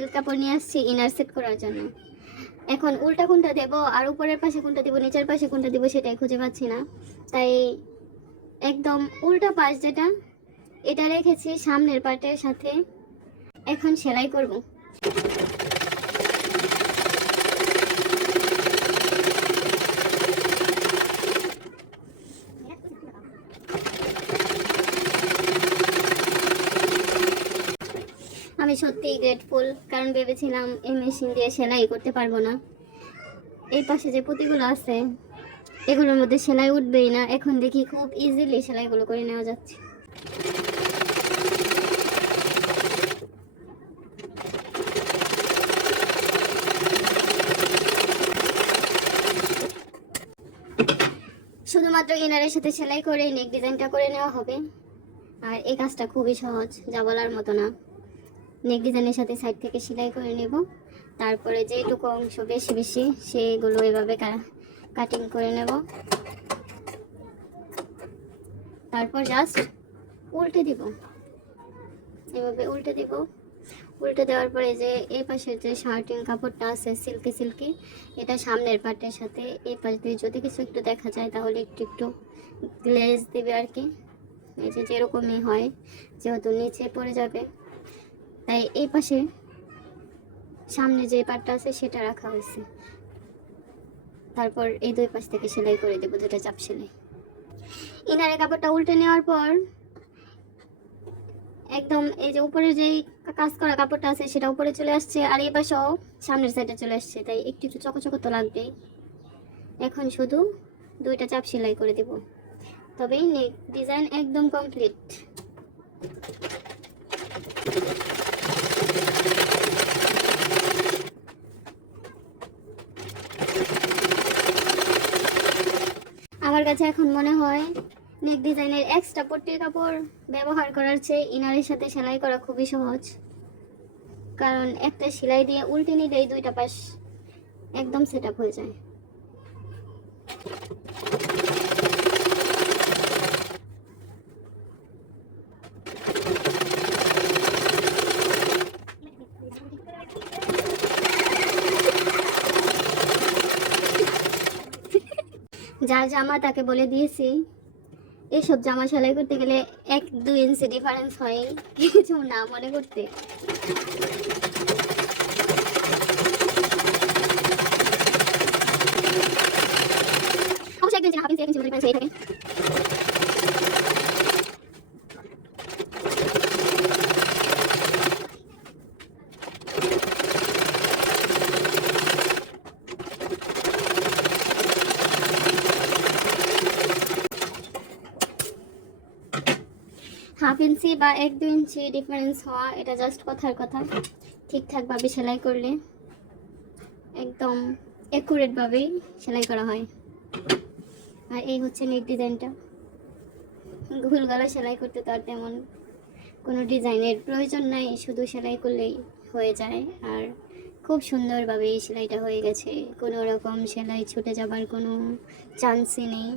Silk কাপড় নিয়ে আসছি ইনার সেট করার জন্য। এখন উল্টা কোনটা দেবো আর উপরের পাশে কোনটা দিব, নিচের পাশে কোনটা দিব সেটাই খুঁজে পাচ্ছি না। তাই একদম উল্টা পাশ যেটা, এটা রেখেছি সামনের পার্টের সাথে। এখন সেলাই করব। আমি সত্যিই গ্রেটফুল, কারণ ভেবেছিলাম এই মেশিন দিয়ে সেলাই করতে পারবো না। এই পাশে যে পুঁতিগুলো আছে এগুলোর মধ্যে সেলাই উঠবেই না। এখন দেখি খুব ইজিলি সেলাইগুলো করে নেওয়া যাচ্ছে। শুধুমাত্র ইনারের সাথে সেলাই করে নেক ডিজাইনটা করে নেওয়া হবে। আর এই কাজটা খুবই সহজ, যা বলার মতো না। নেক ডিজাইনের সাথে সাইড থেকে সেলাই করে নেব, তারপরে যেটুকু অংশ বেশি বেশি সেগুলো এভাবে কাটিং করে নেব। তারপর জাস্ট উল্টে দিব, এভাবে উল্টে দিব। উল্টে দেওয়ার পরে যে এই পাশের যে শার্টিং কাপড়টা আছে সিল্কি সিল্কি, এটা সামনের পার্টের সাথে এই পাশ দিয়ে যদি কিছু একটু দেখা যায় তাহলে একটু একটু গ্লেজ দেবে আর কি। এই যে যেরকমই হয়, যেহেতু নিচে পড়ে যাবে তাই এই পাশে সামনে যে পার্টটা আছে সেটা রাখা হয়েছে। তারপর এই দুই পাশ থেকে সেলাই করে দেবো, দুটা চাপ সেলাই। ইনারের কাপড়টা উল্টে নেওয়ার পর একদম এই যে উপরে যেই কাজ করা কাপড়টা আছে সেটা উপরে চলে আসছে, আর এই পাশেও সামনের সাইডে চলে আসছে, তাই একটু একটু চকচক তো লাগবেই। এখন শুধু দুইটা চাপ সেলাই করে দেব, তবেই নেক ডিজাইন একদম কমপ্লিট। আমার কাছে এখন মনে হয় নেক ডিজাইনের এক্সট্রা পট্টির কাপড় ব্যবহার করার চেয়ে ইনারের সাথে সেলাই করা খুবই সহজ, কারণ একটা সেলাই দিয়ে উল্টে নিলেই দুইটা পাশ একদম সেট আপ হয়ে যায়। যার জামা তাকে বলে দিয়েছি এসব জামা সেলাই করতে গেলে 1-2 ইঞ্চি ডিফারেন্স হয়, কিছু না মনে করতে। অবশ্যই 1-2 ইঞ্চি, হাফ ইঞ্চি, 1 ইঞ্চি ডিফারেন্স হয়ে থাকে। হাফ ইঞ্চি বা 1-2 ইঞ্চি ডিফারেন্স হওয়া এটা জাস্ট কথার কথা। ঠিকঠাকভাবে সেলাই করলে একদম অ্যাকুরেটভাবেই সেলাই করা হয়। আর এই হচ্ছে নেক ডিজাইনটা। ভুল গলা সেলাই করতে তো আর তেমন কোনো ডিজাইনের প্রয়োজন নাই, শুধু সেলাই করলেই হয়ে যায়। আর খুব সুন্দরভাবে এই সেলাইটা হয়ে গেছে, কোনো রকম সেলাই ছুটে যাবার কোনো চান্সই নেই।